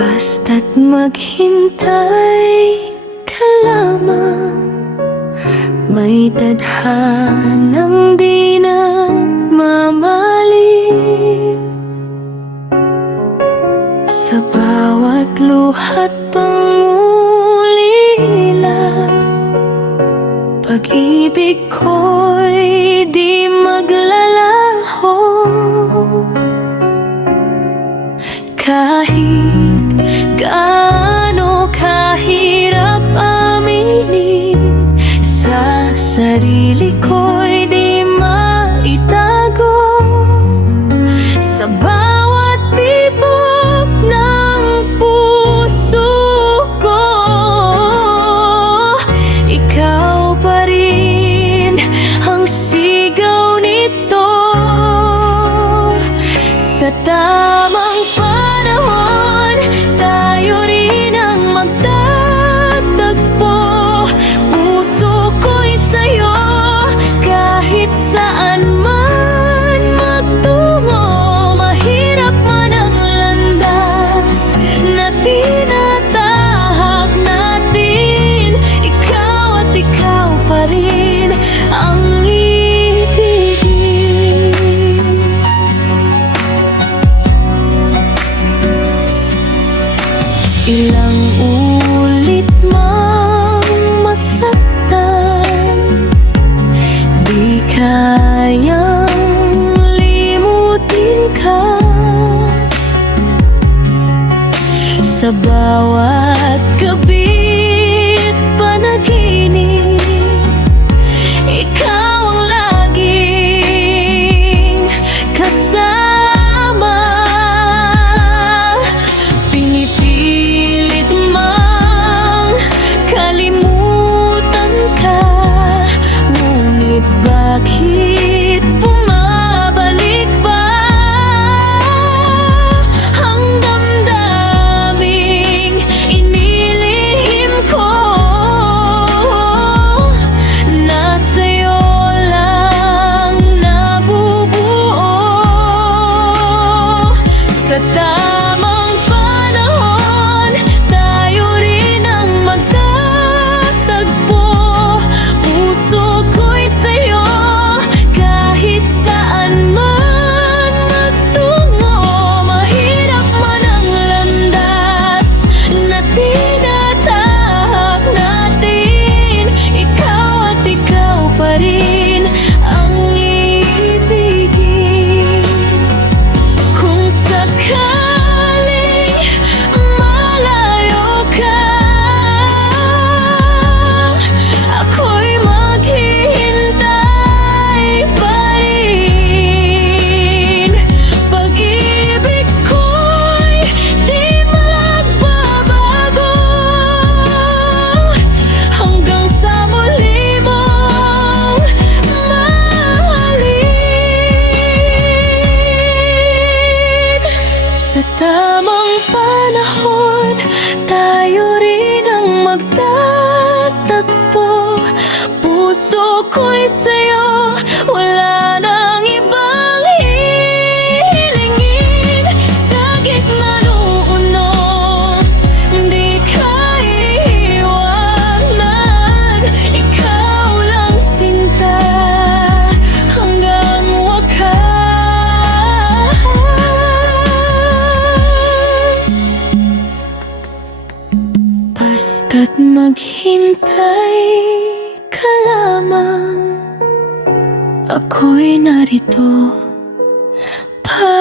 Basta't maghintay ka lamang, may tadhanang di nagmamaliw. Sa bawat luha't pangulila, pag-ibig ko'y di maglalaho. Kahit gaano kahirap aminin, sa sarili ko'y di maitago. Sa bawat tibok ng puso ko, ikaw pa rin ang sigaw nito. Sa tamang panahon, tayo rin ang magtatagpo. Puso ko'y sa'yo, kahit saan man magtungo. Mahirap man ang landas na tinatahak natin, ikaw at ikaw pa rin ang ibigin. Ilang ulit mang masaktan, di kayang limutin ka. Sa bawat gabi't panaginip, ikaw ang laging kasama. Pinipilit mang kalimutan ka, ngunit bakit bumabalik ba ang damdaming inilihim ko? Nasa'yo lang nabubuo. Sa tamang panahon, tayo rin ang magtatagpo. Puso ko'y sa'yo, kahit saan man magtungo. Mahirap man ang landas na tinatahak natin, ikaw at ikaw pa rin ang ibigin. Kung sakaling malayo ka, ako'y maghihintay pa rin. Pag-ibig ko'y di magbabago, hanggang sa muli mong mahalin. Sa tamang panahon, tayo rin ang magtatagpo. Puso ko'y sa'yo, wala nang ibang hihilingin. Sa gitna ng unos, di ka iiwanan. Ikaw lang sinta hanggang wakas. Basta't maghintay ka lamang, ako'y narito para